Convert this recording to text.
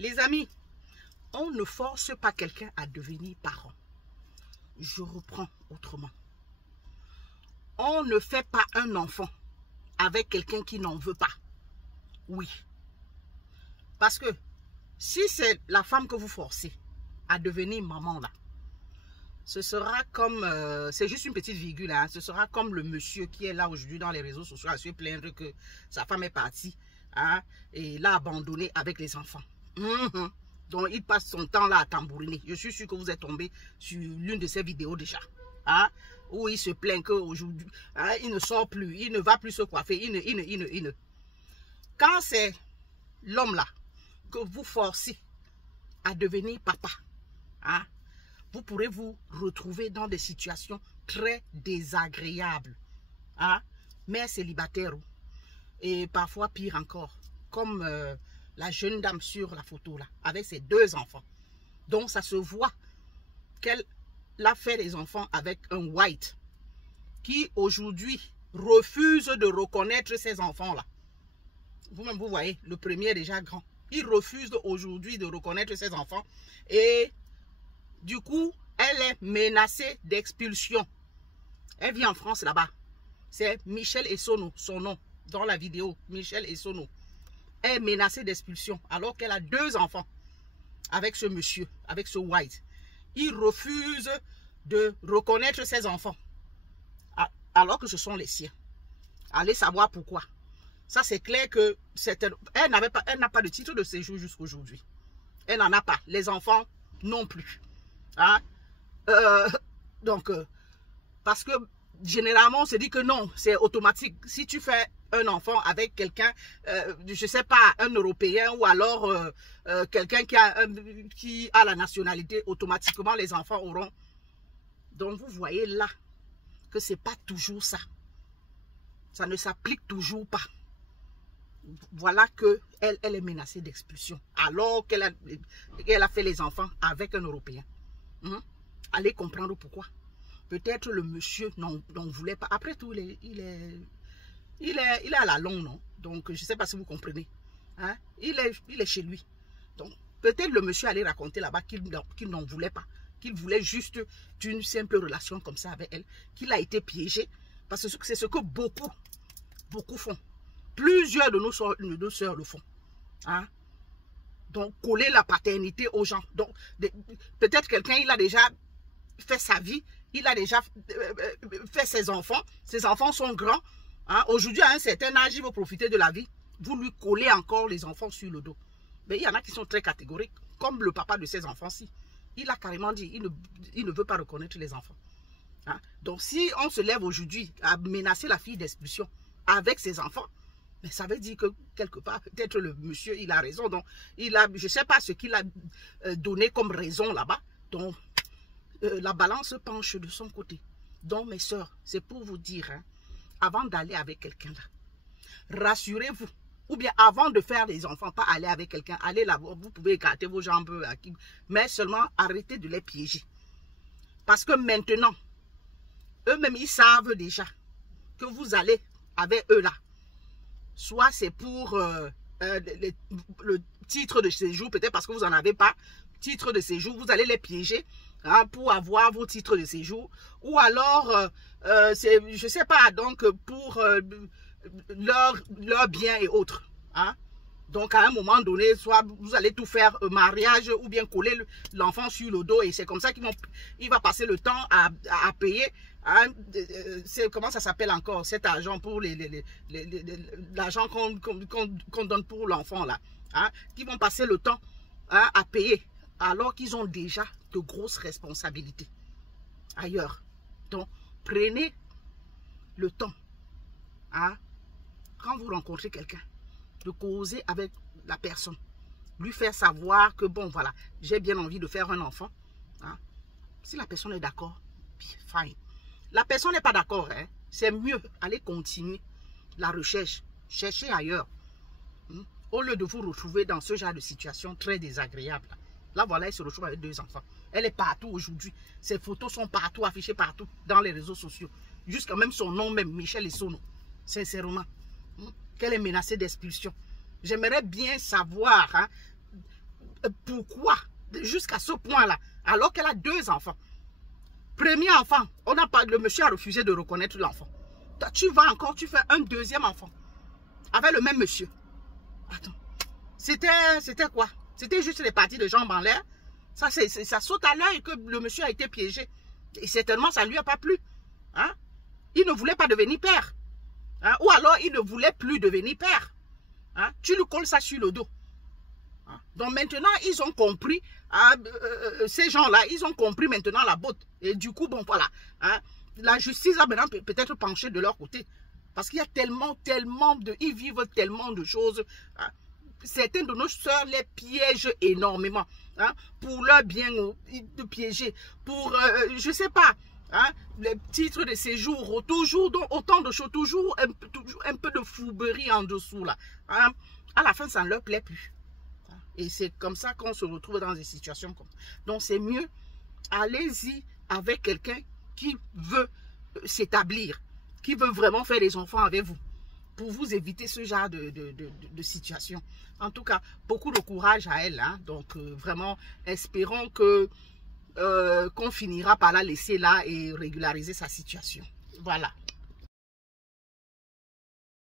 Les amis, on ne force pas quelqu'un à devenir parent. Je reprends autrement. On ne fait pas un enfant avec quelqu'un qui n'en veut pas. Oui. Parce que si c'est la femme que vous forcez à devenir maman là, ce sera comme, c'est juste une petite virgule, hein, ce sera comme le monsieur qui est là aujourd'hui dans les réseaux sociaux à se plaindre que sa femme est partie, hein, et l'a abandonné avec les enfants. Donc il passe son temps là à tambouriner. Je suis sûr que vous êtes tombé sur l'une de ces vidéos déjà, hein, où il se plaint qu'aujourd'hui, hein, il ne sort plus, il ne va plus se coiffer, il ne. Quand c'est l'homme là que vous forcez à devenir papa, hein, vous pourrez vous retrouver dans des situations très désagréables, hein, mère célibataire, et parfois pire encore, comme la jeune dame sur la photo là, avec ses 2 enfants. Donc ça se voit qu'elle a fait des enfants avec un white qui aujourd'hui refuse de reconnaître ses enfants là. Vous-même vous voyez, le premier est déjà grand. Il refuse aujourd'hui de reconnaître ses enfants et du coup, elle est menacée d'expulsion. Elle vit en France là-bas. C'est Michel Essono, son nom, dans la vidéo. Michel Essono. Elle est menacée d'expulsion alors qu'elle a 2 enfants avec ce monsieur, avec ce white. Il refuse de reconnaître ses enfants alors que ce sont les siens. Allez savoir pourquoi. Ça, c'est clair que elle n'a pas de titre de séjour jusqu'aujourd'hui. Elle n'en a pas. Les enfants non plus. Hein? Parce que généralement on se dit que non, c'est automatique. Si tu fais un enfant avec quelqu'un, je sais pas, un Européen ou alors quelqu'un qui a la nationalité, automatiquement les enfants auront. Donc vous voyez là que c'est pas toujours ça. Ça ne s'applique toujours pas. Voilà que elle est menacée d'expulsion alors qu'elle a fait les enfants avec un Européen. Allez comprendre pourquoi. Peut-être le monsieur n'en voulait pas. Après tout, il est à la longue, non? Donc, je ne sais pas si vous comprenez. Hein? Il est chez lui. Donc, peut-être le monsieur allait raconter là-bas qu'il n'en voulait pas. Qu'il voulait juste une simple relation comme ça avec elle. Qu'il a été piégé. Parce que c'est ce que beaucoup font. Plusieurs de nos sœurs le font. Hein? Donc, coller la paternité aux gens. Donc, peut-être quelqu'un, il a déjà fait sa vie, il a déjà fait ses enfants sont grands. Hein? Aujourd'hui, à un certain âge, il veut profiter de la vie. Vous lui collez encore les enfants sur le dos. Mais il y en a qui sont très catégoriques, comme le papa de ses enfants-ci. Il a carrément dit, il ne veut pas reconnaître les enfants. Hein? Donc, si on se lève aujourd'hui à menacer la fille d'expulsion avec ses enfants, mais ça veut dire que quelque part, peut-être le monsieur, il a raison. Donc, je ne sais pas ce qu'il a donné comme raison là-bas. Donc, la balance penche de son côté. Donc, mes soeurs, c'est pour vous dire, hein, avant d'aller avec quelqu'un là, rassurez-vous. Ou bien avant de faire les enfants, pas aller avec quelqu'un, allez là-bas, vous pouvez écarter vos jambes, mais seulement arrêtez de les piéger. Parce que maintenant, eux-mêmes, ils savent déjà que vous allez avec eux là. Soit c'est pour le titre de séjour, peut-être parce que vous n'en avez pas, titre de séjour, vous allez les piéger, hein, pour avoir vos titres de séjour. Ou alors, je ne sais pas, donc pour leurs biens et autres. Hein. Donc à un moment donné, soit vous allez tout faire mariage ou bien coller l'enfant sur le dos et c'est comme ça qu'il va passer le temps à payer. Hein, comment ça s'appelle encore cet argent pour l'argent qu'on donne pour l'enfant là, hein, qui vont passer le temps, hein, à payer alors qu'ils ont déjà de grosses responsabilités ailleurs. Donc prenez le temps, hein, quand vous rencontrez quelqu'un, de causer avec la personne, lui faire savoir que bon voilà, j'ai bien envie de faire un enfant. Hein. Si la personne est d'accord, fine. La personne n'est pas d'accord, hein, c'est mieux aller continuer la recherche, chercher ailleurs. Au lieu de vous retrouver dans ce genre de situation très désagréable. Là voilà, elle se retrouve avec 2 enfants. Elle est partout aujourd'hui. Ses photos sont partout, affichées partout dans les réseaux sociaux. Jusqu'à même son nom même, Michel Essono. Sincèrement. Qu'elle est menacée d'expulsion. J'aimerais bien savoir, hein, Pourquoi? Jusqu'à ce point-là, alors qu'elle a 2 enfants. Premier enfant, le monsieur a refusé de reconnaître l'enfant. Tu vas encore, tu fais un 2e enfant avec le même monsieur. Attends, c'était quoi? C'était juste les parties de jambes en l'air. Ça saute à l'œil que le monsieur a été piégé. Et certainement, ça ne lui a pas plu. Hein? Il ne voulait pas devenir père. Hein? Ou alors, il ne voulait plus devenir père. Hein? Tu lui colles ça sur le dos. Hein? Donc maintenant, ils ont compris, ces gens-là, ils ont compris maintenant la botte. Et du coup, bon, voilà. Hein? La justice a maintenant peut-être penché de leur côté. Parce qu'il y a tellement ils vivent tellement de choses. Hein? Certains de nos soeurs les piègent énormément. Hein? Pour leur bien de piéger. Pour, je ne sais pas, hein? Les titres de séjour, toujours, donc, autant de choses, toujours un peu de fouberie en dessous. Là. Hein? À la fin, ça ne leur plaît plus. Et c'est comme ça qu'on se retrouve dans des situations comme ça. Donc, c'est mieux, allez-y avec quelqu'un qui veut s'établir, qui veut vraiment faire des enfants avec vous, pour vous éviter ce genre de situation. En tout cas, beaucoup de courage à elle. Hein? Donc, vraiment, espérons qu'on finira par la laisser là et régulariser sa situation. Voilà.